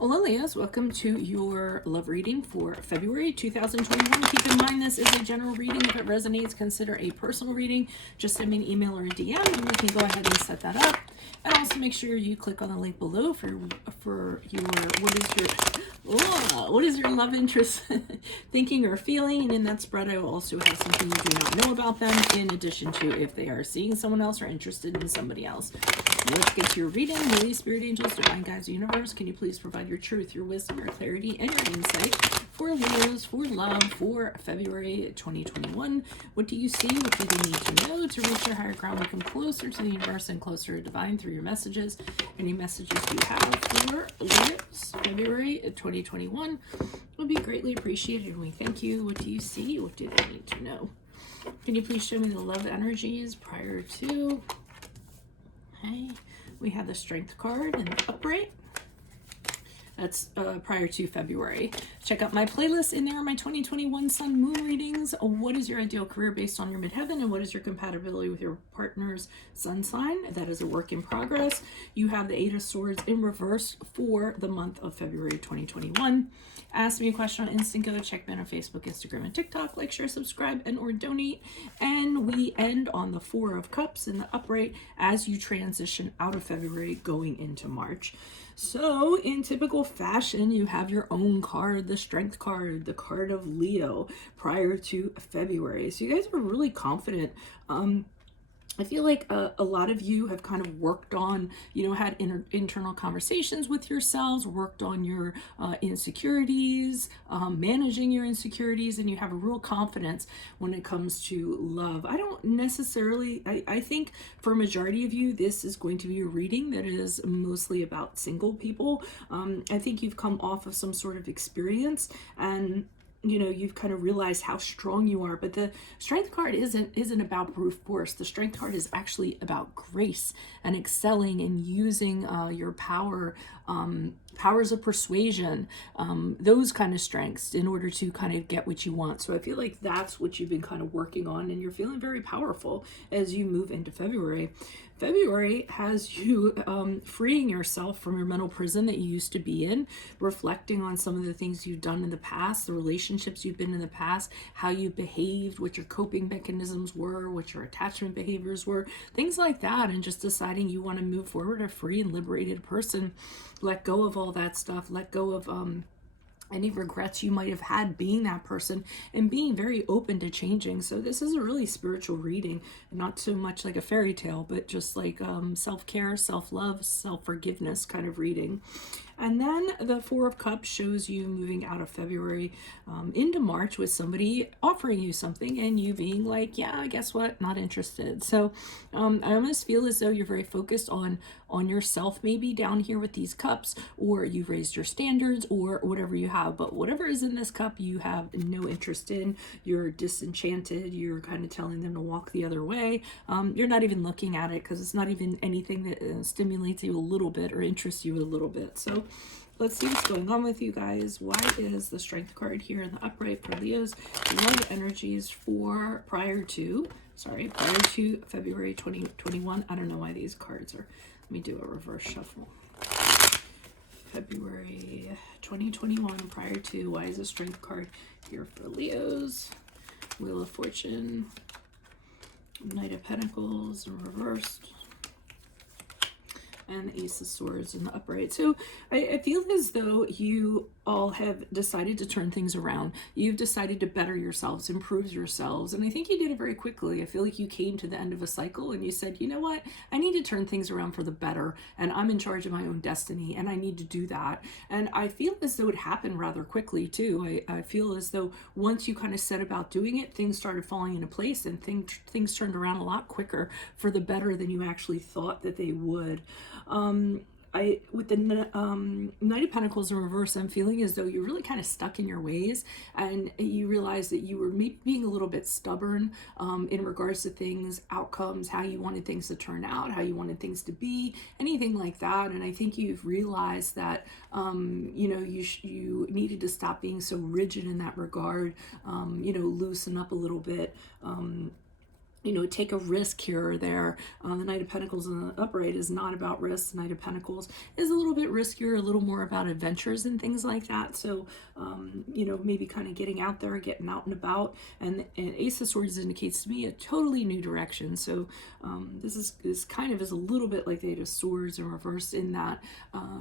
Hola Leos, welcome to your love reading for February 2021. Keep in mind this is a general reading. If it resonates, consider a personal reading. Just send me an email or a DM and we can go ahead and set that up. And also make sure you click on the link below for your what is your love interest thinking or feeling. And in that spread I will also have something you do not know about them, in addition to if they are seeing someone else or interested in somebody else. Let's get to your reading. Holy Spirit, angels, divine guides, universe, can you please provide your truth, your wisdom, your clarity, and your insight for Leos, for love, for February 2021? What do you see? What do they need to know to reach your higher ground, become closer to the universe and closer to divine through your messages? Any messages you have for Leos, February 2021 would be greatly appreciated. We thank you. What do you see? What do they need to know? Can you please show me the love energies prior to? Okay, we have the Strength card in the upright. That's prior to February. Check out my playlist. In there, my 2021 Sun Moon readings. What is your ideal career based on your midheaven, and what is your compatibility with your partner's sun sign? That is a work in progress. You have the Eight of Swords in reverse for the month of February 2021. Ask me a question on Instant Go. Check me out on Facebook, Instagram, and TikTok. Like, share, subscribe, and or donate. And we end on the Four of Cups in the upright as you transition out of February going into March. So in typical fashion, you have your own card, the Strength card, the card of Leo prior to February. So you guys are really confident. I feel like a lot of you have kind of worked on, had internal conversations with yourselves, worked on your insecurities, managing your insecurities, and you have a real confidence when it comes to love. I don't necessarily, I think for a majority of you, this is going to be a reading that is mostly about single people. I think you've come off of some sort of experience and you've kind of realized how strong you are. But the Strength card isn't about brute force. The Strength card is actually about grace and excelling and using your power, powers of persuasion, those kind of strengths in order to kind of get what you want. So I feel like that's what you've been kind of working on, and you're feeling very powerful as you move into February. February has you freeing yourself from your mental prison that you used to be in, reflecting on some of the things you've done in the past, the relationships you've been in the past, how you behaved, what your coping mechanisms were, what your attachment behaviors were, things like that, and just deciding you want to move forward a free and liberated person. Let go of all that stuff. Let go of any regrets you might have had being that person, and being very open to changing. So this is a really spiritual reading, not so much like a fairy tale, but just like self-care, self-love, self-forgiveness kind of reading. And then the Four of Cups shows you moving out of February into March with somebody offering you something and you being like, yeah, guess what? Not interested. So I almost feel as though you're very focused on yourself, maybe down here with these cups, or you've raised your standards, or whatever you have. But whatever is in this cup, you have no interest in. You're disenchanted. You're kind of telling them to walk the other way. You're not even looking at it because it's not even anything that stimulates you a little bit or interests you a little bit. So let's see what's going on with you guys. Why is the Strength card here in the upright for Leo's love energies for prior to February 2021? I don't know why these cards are. Let me do a reverse shuffle. February 2021 prior to. Why is the Strength card here for Leo's? Wheel of Fortune, Knight of Pentacles in reversed, and the Ace of Swords in the upright. So I feel as though you all have decided to turn things around. You've decided to better yourselves, improve yourselves. And I think you did it very quickly. I feel like you came to the end of a cycle and you said, you know what? I need to turn things around for the better. And I'm in charge of my own destiny and I need to do that. And I feel as though it happened rather quickly too. I feel as though once you kind of set about doing it, things started falling into place and things turned around a lot quicker for the better than you actually thought that they would. With the Knight of Pentacles in reverse, I'm feeling as though you're really kind of stuck in your ways, and you realize that you were maybe being a little bit stubborn in regards to things, outcomes, how you wanted things to turn out, how you wanted things to be, anything like that. And I think you've realized that you needed to stop being so rigid in that regard, loosen up a little bit. you know, take a risk here or there. The Knight of Pentacles in the upright is not about risk. The Knight of Pentacles is a little bit riskier, a little more about adventures and things like that. So, you know, maybe kind of getting out there, getting out and about. And Ace of Swords indicates to me a totally new direction. So this is kind of is a little bit like the Eight of Swords in reverse, in that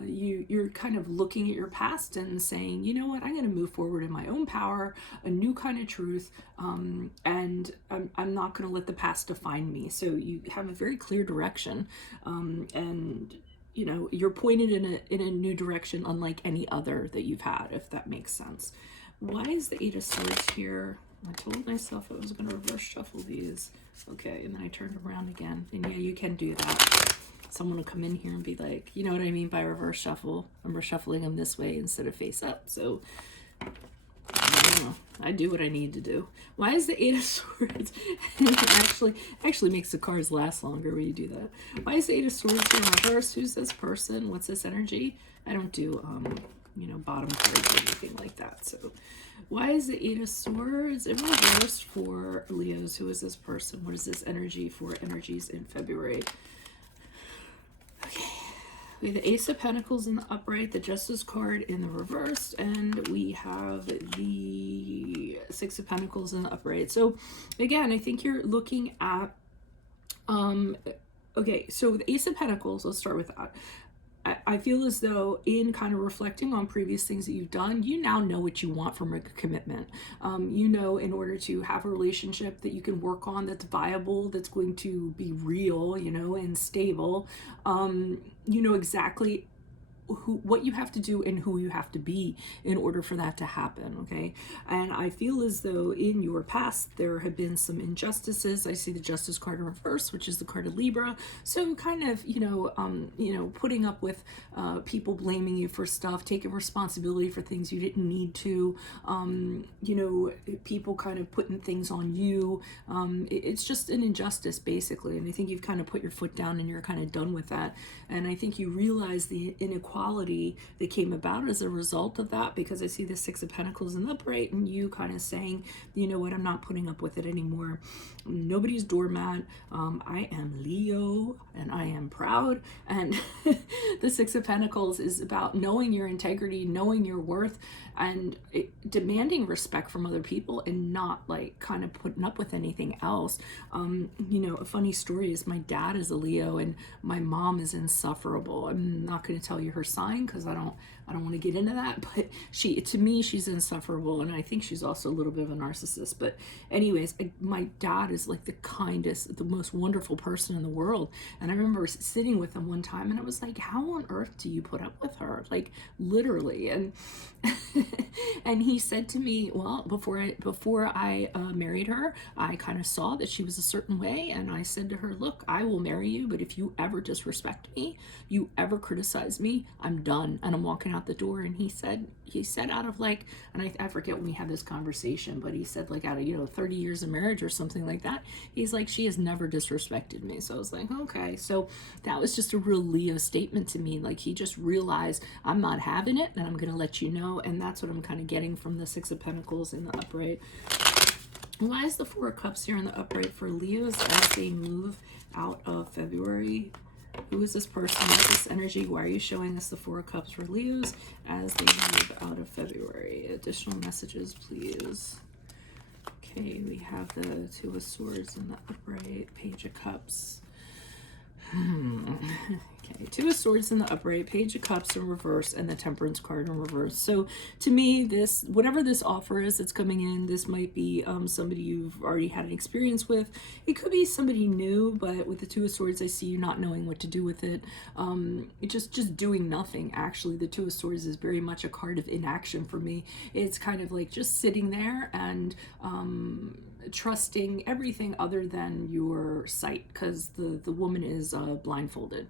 you're kind of looking at your past and saying, you know what, I'm going to move forward in my own power, a new kind of truth, and I'm not going to let the past define me. So you have a very clear direction, and you know, you're pointed in a new direction, unlike any other that you've had, if that makes sense. Why is the Eight of Swords here? I told myself I was going to reverse shuffle these. Okay, and then I turned around again. And yeah, you can do that. Someone will come in here and be like, you know what I mean by reverse shuffle? I'm reshuffling them this way instead of face up. So I don't know. I do what I need to do. Why is the Eight of Swords? It actually makes the cards last longer when you do that. Why is the Eight of Swords in reverse? Who's this person? What's this energy? I don't do you know, bottom cards or anything like that. So why is the Eight of Swords in reverse for Leos? Who is this person? What is this energy for energies in February? Okay. We have the Ace of Pentacles in the upright, the Justice card in the reverse, and we have the Six of Pentacles in the upright. So again, I think you're looking at, okay, so the Ace of Pentacles, let's start with that. I feel as though in kind of reflecting on previous things that you've done, you now know what you want from a commitment. You know, in order to have a relationship that you can work on, that's viable, that's going to be real, you know, and stable, you know exactly what you have to do and who you have to be in order for that to happen. Okay. And I feel as though in your past there have been some injustices. I see the Justice card in reverse, which is the card of Libra. So kind of, you know, putting up with people blaming you for stuff, taking responsibility for things you didn't need to, you know, people kind of putting things on you. It's just an injustice basically. And I think you've kind of put your foot down and you're kind of done with that. And I think you realize the inequality that came about as a result of that, because I see the Six of Pentacles in the upright and you kind of saying, you know what, I'm not putting up with it anymore. Nobody's doormat. I am Leo and I am proud. And the Six of Pentacles is about knowing your integrity, knowing your worth, and demanding respect from other people and not like kind of putting up with anything else. You know, a funny story is my dad is a Leo and my mom is insufferable. I'm not going to tell you her sign because I don't want to get into that, but to me she's insufferable, and I think she's also a little bit of a narcissist. But anyways, my dad is like the kindest, the most wonderful person in the world. And I remember sitting with him one time and I was like, how on earth do you put up with her? Like literally. And and he said to me, well, before I married her, I kind of saw that she was a certain way, and I said to her, look, I will marry you, but if you ever disrespect me, you ever criticize me, I'm done. And I'm walking out the door. And he said out of like, and I forget when we had this conversation, but he said like out of, you know, 30 years of marriage or something like that, he's like, she has never disrespected me. So I was like, okay. So that was just a real Leo statement to me. Like he just realized I'm not having it and I'm going to let you know. And that's what I'm kind of getting from the Six of Pentacles in the upright. Why is the Four of Cups here in the upright for Leos as they move out of February? Who is this person? What is this energy? Why are you showing us the Four of Cups for Leos as they move out of February? Additional messages, please. Okay, we have the Two of Swords in the upright, Page of Cups. Okay, Two of Swords in the upright, Page of Cups in reverse, and the Temperance card in reverse. So to me, this, whatever this offer is that's coming in, this might be somebody you've already had an experience with. It could be somebody new, but with the Two of Swords, I see you not knowing what to do with it. Just doing nothing. Actually, the Two of Swords is very much a card of inaction for me. It's kind of like just sitting there and trusting everything other than your sight, because the woman is blindfolded.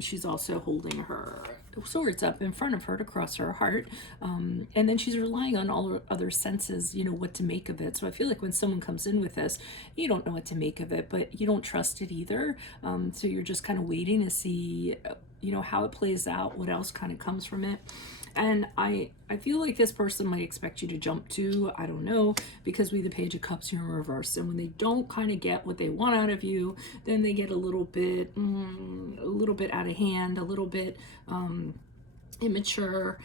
She's also holding her swords up in front of her to cross her heart, and then she's relying on all her other senses, you know, what to make of it. So I feel like when someone comes in with this, you don't know what to make of it, but you don't trust it either. So you're just kind of waiting to see, you know, how it plays out, what else kind of comes from it. And I feel like this person might expect you to jump to, I don't know, because we the Page of Cups here in reverse. And when they don't kind of get what they want out of you, then they get a little bit out of hand, a little bit immature.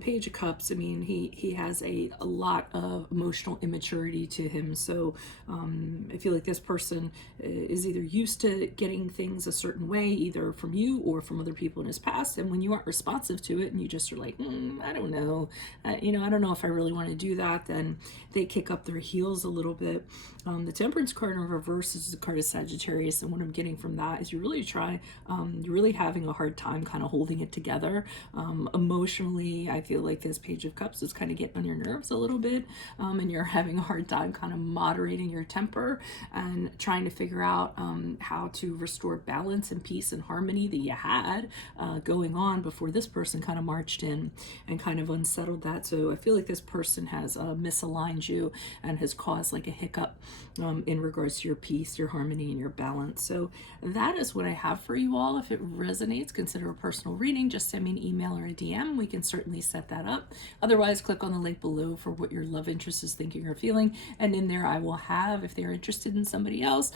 Page of Cups, I mean, he has a lot of emotional immaturity to him. So I feel like this person is either used to getting things a certain way, either from you or from other people in his past, and when you aren't responsive to it and you just are like, I don't know, I don't know if I really want to do that, then they kick up their heels a little bit. The Temperance card in reverse is a card of Sagittarius, and what I'm getting from that is you're really having a hard time kind of holding it together. Emotionally, I feel like this Page of Cups is kind of getting on your nerves a little bit, and you're having a hard time kind of moderating your temper and trying to figure out how to restore balance and peace and harmony that you had going on before this person kind of marched in and kind of unsettled that. So I feel like this person has misaligned you and has caused like a hiccup in regards to your peace, your harmony, and your balance. So that is what I have for you all. If it resonates, consider a personal reading. Just send me an email or a DM. We can certainly set that up. Otherwise, click on the link below for what your love interest is thinking or feeling. And in there, I will have, if they're interested in somebody else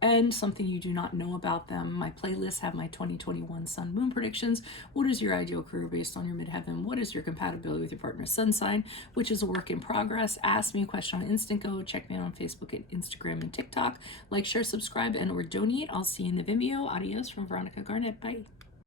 and something you do not know about them, my playlists have my 2021 Sun Moon predictions. What is your ideal career based on your midheaven? What is your compatibility with your partner's sun sign, which is a work in progress? Ask me a question on Instant Go. Check me out on Facebook and Instagram and TikTok. Like, share, subscribe, and or donate. I'll see you in the Vimeo. Adios from Veronica Garnett. Bye.